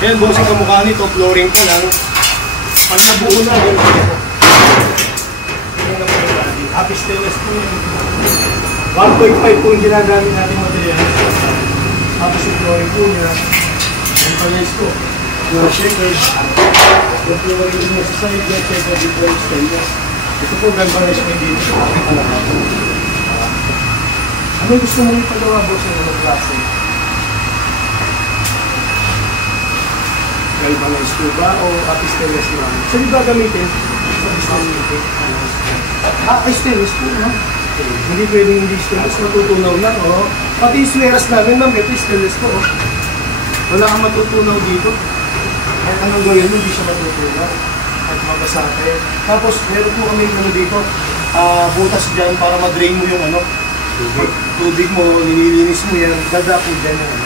Ayan, bossing kamukha nito, flooring ko lang. Pag nabuo na, yun po. Happy stainless po yun. 1.5 po yung ginagamit natin material. Tapos yung flooring po niya. Yung panels ko. Yung shaker. Yung flooring niya sa side. Yung shaker dito yung stainless. Ito po, galvanized po dito. Ano gusto mo yung pagawa, boss, ng mga klase? Galvanized po ba o stainless mo? Saan yung gagamitin? Sa stainless. Stainless po, no? Hindi pwedeng hindi stainless, matutunaw na, o. Pati yung sweras namin, ma'am, ito stainless po, o. Wala kang matutunaw dito. Kahit anong gawin mo, hindi siya matutunaw. Kahit mabasate. Tapos, meron po kami dito, butas dyan para ma-drain mo yung tubig mo, nililinis mo yan, dada po dyan yan.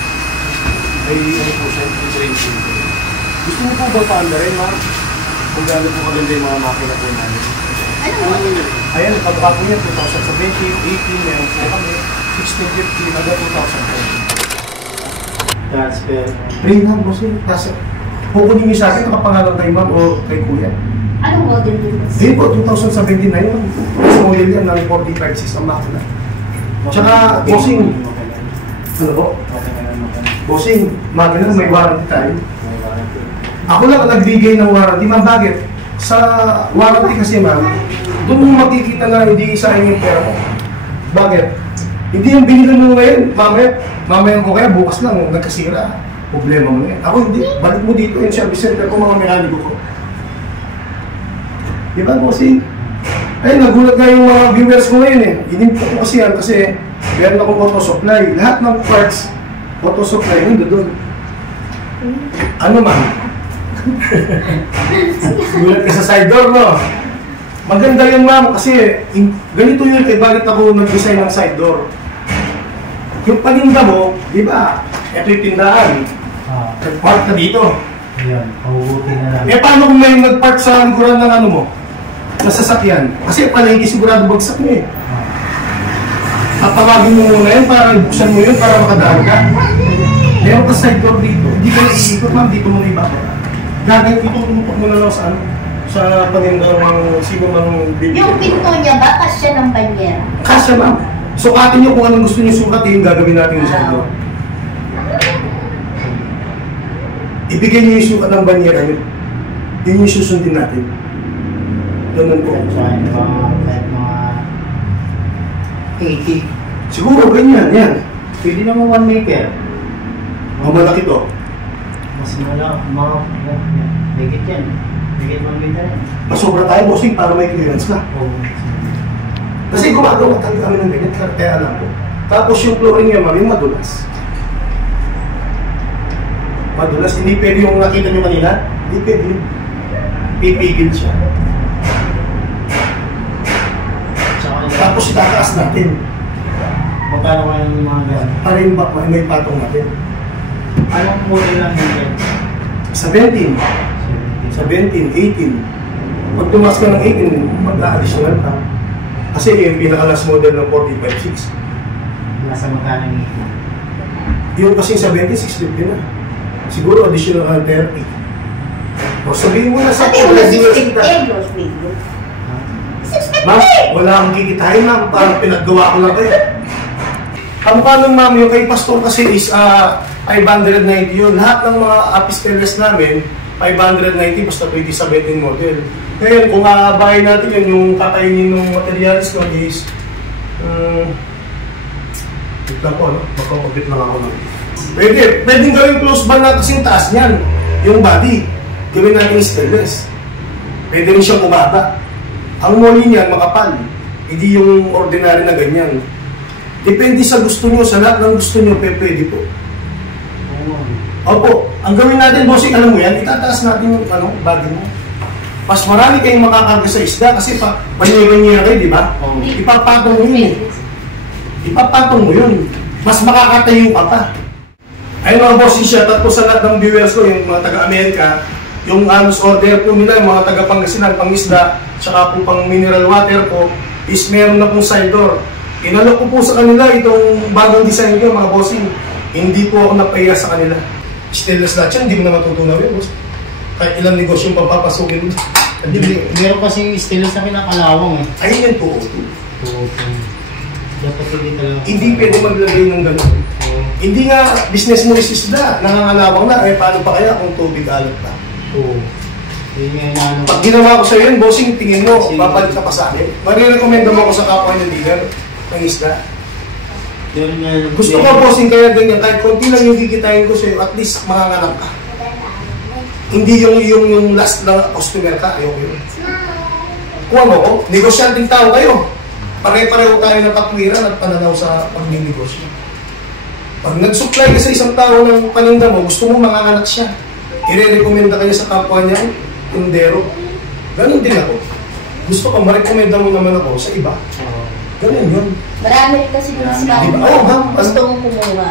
May po siya, drain po. Gusto mo po ba paanda rin, ma'am? Kung gano'n po kaganda yung mga makina po namin. Ano mo? Ayan, pagka po yan, 2017, 18, meron po kami, 16, 15, hanggang 2010. Transfer. Rin lang po siya. Kasi, kukunin niyo sa akin, nakapangalan kay ma'am o kay kuya. Anong model din po? Hindi po, 2017 na yun. Mas model yan, ng 45.6 ang makina. Tsaka, bossing. Ano po? Bossing, makina may warranty tayo. Ako lang ang nagbigay ng warranty, ma'am. Bakit? Sa warranty kasi, ma'am, doon mo makikita na hindi sa inyo yung pera mo. Bakit? Hindi yung binili mo ngayon, mamaya ko kaya bukas lang, nagkasira. Problema mo yan. Ako hindi, balik mo dito yung service center ko, mga mekaniko ko. Di ba, bossing? Ay, nagulat nga yung mga viewers ko ngayon eh. Inimpo ko kasi yan kasi meron akong auto supply. Lahat ng parts, auto supply, yun doon. Ano, ma'am? Gulat ka sa side door, no? Maganda yun, ma'am, kasi ganito yun kay bakit ako nag-design ng side door. Yung paninda mo, di ba? Ito yung tindahan. Nag-park ka dito. Ayan, pahuhuti na lang. Eh, paano kung may nag-park sa likuran ng ano mo? Nasasakyan. Kasi palengke sigurado bagsak mo eh. Tatawagin mo muna yun para buksan mo yun para makadaan ka. Meron ka side door dito. Hindi ka nag-iikot, ma'am, dito mo iba. Gagawin ito, tumutok mo na lang sa ano? Sa panindang sino mang bibigyan. Yung pinto niya ba, kasya ng banyera? Kasya, ma'am. Sukatin niyo kung anong gusto niyo sukatin, gagawin natin yung side door. Ibigay niyo yung sukat ng banyera niyo. Yun yung susundin natin. Ganun po. Kahit mga 80. Siguro, ganyan, yan. Pwede naman 1 meter. Malaki to. Mas mga higit yan. Higit 1 meter yan. Masobra tayo, bossing, para may clearance na. Kasi gumagawa tayo kami ng ganyan, kaya alam ko. Tapos yung flooring niya, ma'am, yung madulas. Madulas, hindi pwede yung nakita nyo kanina. Hindi pwede. Pipigil siya. Tapos itataas natin. Magkano kayo yung mga ganyan? Para yung may patong natin. Anong model lang yun? 17, 18. Pag tumas ka ng 18, mag-a-additional ka. Kasi yung pinaka-last model ng 45.6. Nasa magkano yung Yung kasi 70, 650 na. Siguro additional ka ng 30. O sabihin mo na sa Sabi mo na 650, Los Video. 650! Ma'am, wala akong kikitain, ma'am. Parang pinaggawa ko lang kayo. Ang paano, ma'am, yung kay Pastor kasi is 590 yun. Lahat ng mga apisteles namin, 590 basta 2017 model. Ngayon, kung aabahin natin yun, yung kakainin ng materials ko is wait lang po, no? Magkakabit lang ako lang. Pwedeng gawin close band na kasing taas niyan. Yung body, gawin natin stainless. Pwede rin siyang umaba. Ang molly niyan, makapal. Hindi yung ordinary na ganyan. Depende sa gusto nyo, sa lahat ng gusto nyo, pwede po. Opo, ang gawin natin, bossing, alam mo yan, itataas natin yung body mo. Mas marami kayong makakarga sa isda kasi banyay-banyay kayo, di ba? Ipapatong mo yun. Ipapatong mo yun. Mas makakatayo ka pa. Ayun mga bossing, shout out po sa lahat ng viewers ko, yung mga taga-Amerika, yung order po nila, yung mga taga-Pangasinan, pang-isda, tsaka po pang-mineral water po, is meron na pong side door. Inalok ko po sa kanila itong bagong design ko, mga bossing. Hindi po ako napahiya sa kanila. stainless lahat yan, hindi mo na matutunaw yun, boss. Kahit ilang negosyo yung papapasukin mo. Meron kasi stainless na pinakalawang eh. Ayun yan po. Dapat hindi talaga. Hindi pwede maglagay ng gano'n. Hindi nga business mo is isda, nangangalawang na, eh paano pa kaya kung tubig alat na? Oo. Yun nga inaano. Pag ginawa ko sa'yo yun, bossing, tingin mo, papalit ka pa sa akin. Marirekomenda mo ako sa kapwa ng dealer ng isda. Gusto ko bossing kaya ganyan, kahit konti lang yung kikitain ko sa'yo, at least manganganak ka. Hindi yung last na customer ka, ayoko yun. Kuha mo ko, negosyanteng tao kayo. Pare-pareho tayo ng katwiran at pananaw sa pagninegosyo. Pag nag-supply ka sa isang tao ng paninda mo, gusto mo manganganak siya. I-rekomenda kayo sa kapwa niya, tundero. Ganon din ako. Gusto ko, marekomenda mo naman ako sa iba. Ganon yun. Marami rin kasi dun sa Diba? Oo, gusto mong kumuha.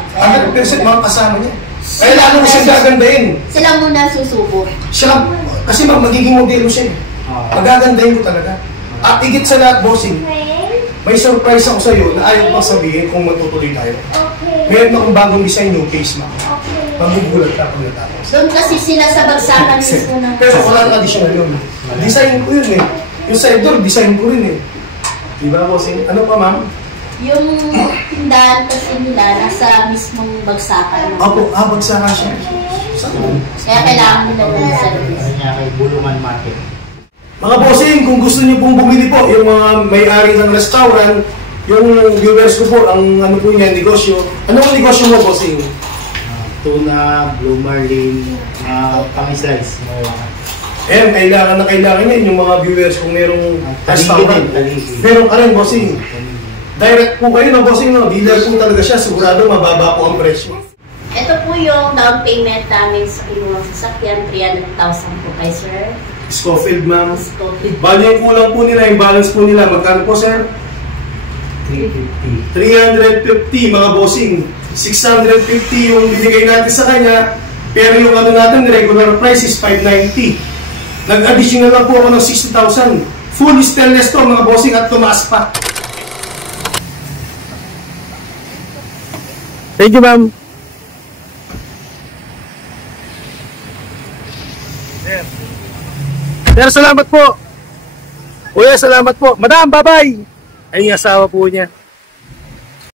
100% mga kasama niya. Kaya lalo ko siyang gagandahin. Sila muna susubo. Siya, kasi magiging modelo siya eh. Magagandahin ko talaga. At higit sa lahat, bossing, may surprise ako sa'yo na ayaw pang sabihin kung matutuloy tayo. Meron akong bagong design yung face mo. Magugulat ka pag natapos. Doon kasi sila sa bagsakan mismo na. Pero wala nang additional yun. Design ko yun eh. Yung side door, design ko rin eh. Diba, bossing? Ano pa, ma'am? Yung tindahan kasi nila nasa mismong bagsakan. Ako, bagsakan siya. Saan? Kaya kailangan nila ng service. Ano niya kay Buluman Market. Mga bossing, kung gusto niyo pong bumili po, yung mga may-ari ng restaurant, yung viewers ko po, ang ano po niya, negosyo. Ano ang negosyo mo, bossing? Tuna, blue marlin, pang-slice. Kailangan niya yung mga viewers kung merong restaurant. Meron ka rin, bossing. Direct po kayo, no, bossing, no? Dealer po talaga siya, sigurado mababa po ang presyo. Ito po yung down payment namin sa kinuwang sasakyan, 300,000 po kay sir. Scofield, ma'am. Scofield. Bali yung kulang po nila, yung balance po nila, magkano po, sir? 350. 350, mga bossing. 650 yung binigay natin sa kanya, pero yung ano natin, regular price is 590. Nag-additional lang po ako ng 60,000. Full stainless to, mga bossing, at tumaas pa. Thank you, ma'am. Sir, salamat po. Kuya, salamat po. Madam, bye-bye. Ay, yung asawa po niya.